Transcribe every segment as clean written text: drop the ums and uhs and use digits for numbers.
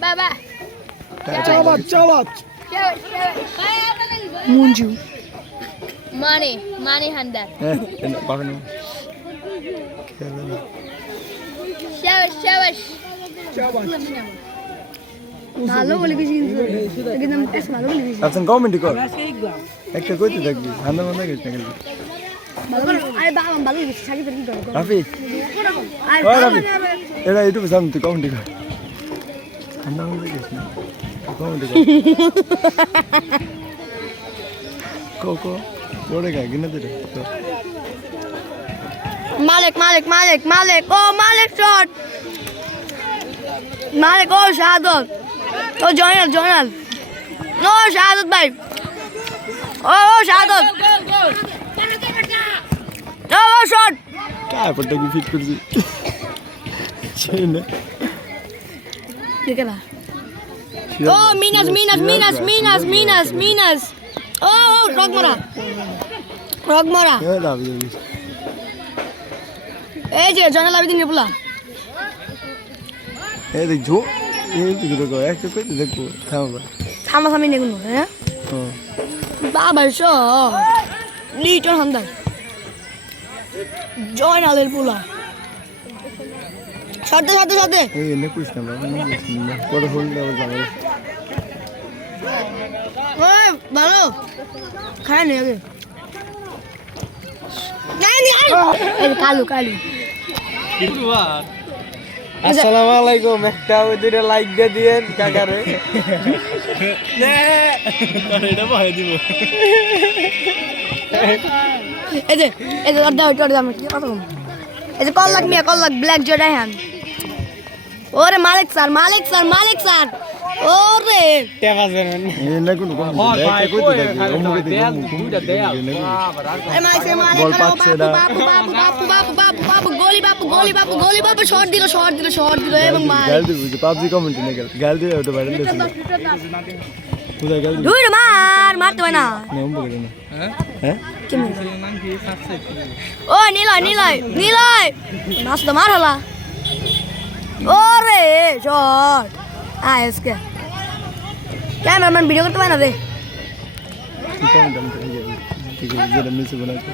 Baba. Chawat. Munju. Money Handar. Shabash. ভালো বলে বেশি কিন্তু আমি টেস্ট ভালো বলে বেশি আচ্ছা কমেন্ট কর একটা কইতে থাকবি হান্দা মান্দা গেছ না গেলি ভালো বলে আরে বাবা ভালো বেশি সাকি তো কি করব রাফি ওই রাফি এরা ইউটিউবে সামনে তুই কমেন্ট কর হান্দা মান্দা গেছ না কমেন্ট কর কো বড় গায় গিনা দে মালিক ও মালিক শট মালিক ও শাহাদত ও জয়নাল ও শাহাদত ভাই ও শাহাদত ও শট काय पट्टा की फिट करছি সেই না ঠিক আছে ও মিনাস ও রগমরা এ দাবি এই যে জয়নাল আবেদিন রেপুলা এ দেখো এই দেখো একটা কইতে দেখো থামাথামি নেগুন হ্যাঁ বাবা শট লিটন হান্দার জয়নালের পোলা সাথে এই নে কইছ না বড় হোল দাও যাবে ওই ভালো খায় নে আগে এই কালু আসসালামু আলাইকুম একটা ওই দুইটা লাইক দিয়ে দিয়েন কাকারে এটা ভয় দিব এই যে দাও আমরা কি কথা বলবো এই যে কল লাগ ব্ল্যাক জোড়াই হ্যান ওরে মালিক স্যার ওরে টেবা জানেন এই না কোনো কম ভাই কইতে দুইটা দে এই মাইছে বল পাচ্ছে না বাবু গোলি বাবু শট দিল এবং মার গাল দিবি পাবজি কমেন্ট নে গাল দিয়ে ওটা ভাইরাল হয়েছে কোথায় গাল দিবি ধুর মারতে হয় না না উম্ব করে না হ্যাঁ ও নিলয় মাছ তো মার হলা ওরে শট আজকে ক্যামেরাম্যান ভিডিও করতে পারে না রে কি কমেন্ট আমি ঠিক আছে যেটা মিস বানাতে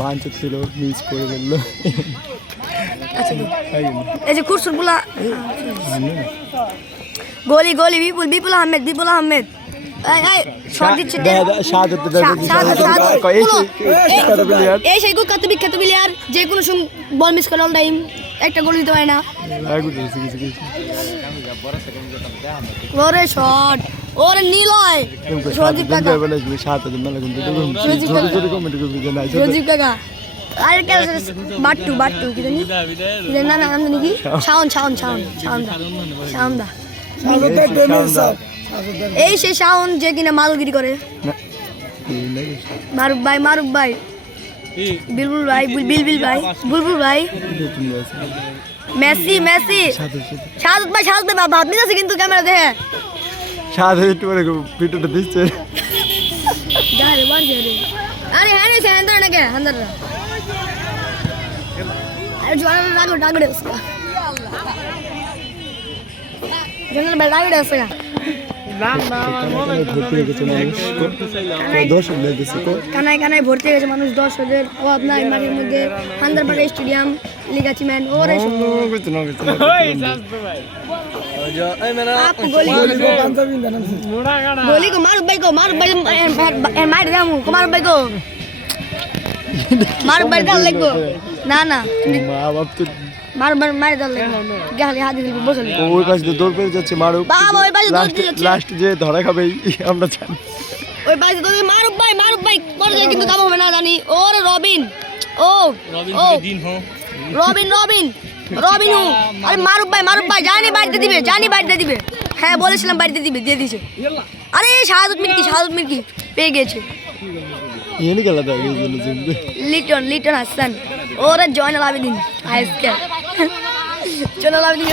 বাঞ্চ ছিল মিস করে দিল আচ্ছা এই যে কুরসুরগুলা গোলি বিপুল আহমেদ এই শট দিচ্ছে শাহাদত এই সেই কত বিখ্যাত প্লেয়ার যে কোনো সময় বল মিস করে অল টাইম একটা গোল দিতে পারে না ওরে শট ওরে নিলয় সজীব কাকা সজীব কাকা আরে কে বাট্টু কি জানি না নাম জানি কি শাওন দা এই সে শাওন যে কিনা মালগিরি করে মারুফ ভাই বুলবুল ভাই মেসি শাহাদত ভাই ভাব নিতে আছে কিন্তু ক্যামেরা দেখে শাহাদত একটু পরে ভিডিওটা দিচ্ছে গালে বাড়ছে রে আরে হ্যাঁ রে হ্যান্দার নাকি হ্যান্দার আরে জোয়ার ডাগড়ে उसका জঙ্গল में डागड़े उसका কানায় ভর্তি হয়ে গেছে মানুষ 10,000 ও আপনার মাঠের মধ্যে হান্দারপাড়া স্টেডিয়াম লিগাচিম্যান ওরে গোলি কো মারুফ ভাই মার দামু কো মারুফ ভাই দাল লাগবো না মা বাপ তো মার দাল লাগবো গালি হাত দিবি বসলি ওই পাশে তো দৌড় পেয়ে যাচ্ছে মারুফ বাবা ওই পাশে দৌড় পেয়ে যাচ্ছে লাস্ট যে ধরা খাবে আমরা জানি ওই পাশে তো মারুফ ভাই পড়ে যায় কিন্তু কাম হবে না জানি ওরে রবিন আরে মারুফ ভাই জানি বাড়িতে দিবে হ্যাঁ বলেছিলাম বাড়িতে দিবে দিয়ে দিয়েছে আরে শাহাদত মির্কি পেয়ে গেছে ये नहीं गलत है লিটন হাসান ওরে জয়নাল আবেদিন আজকে জয়নাল আবেদিন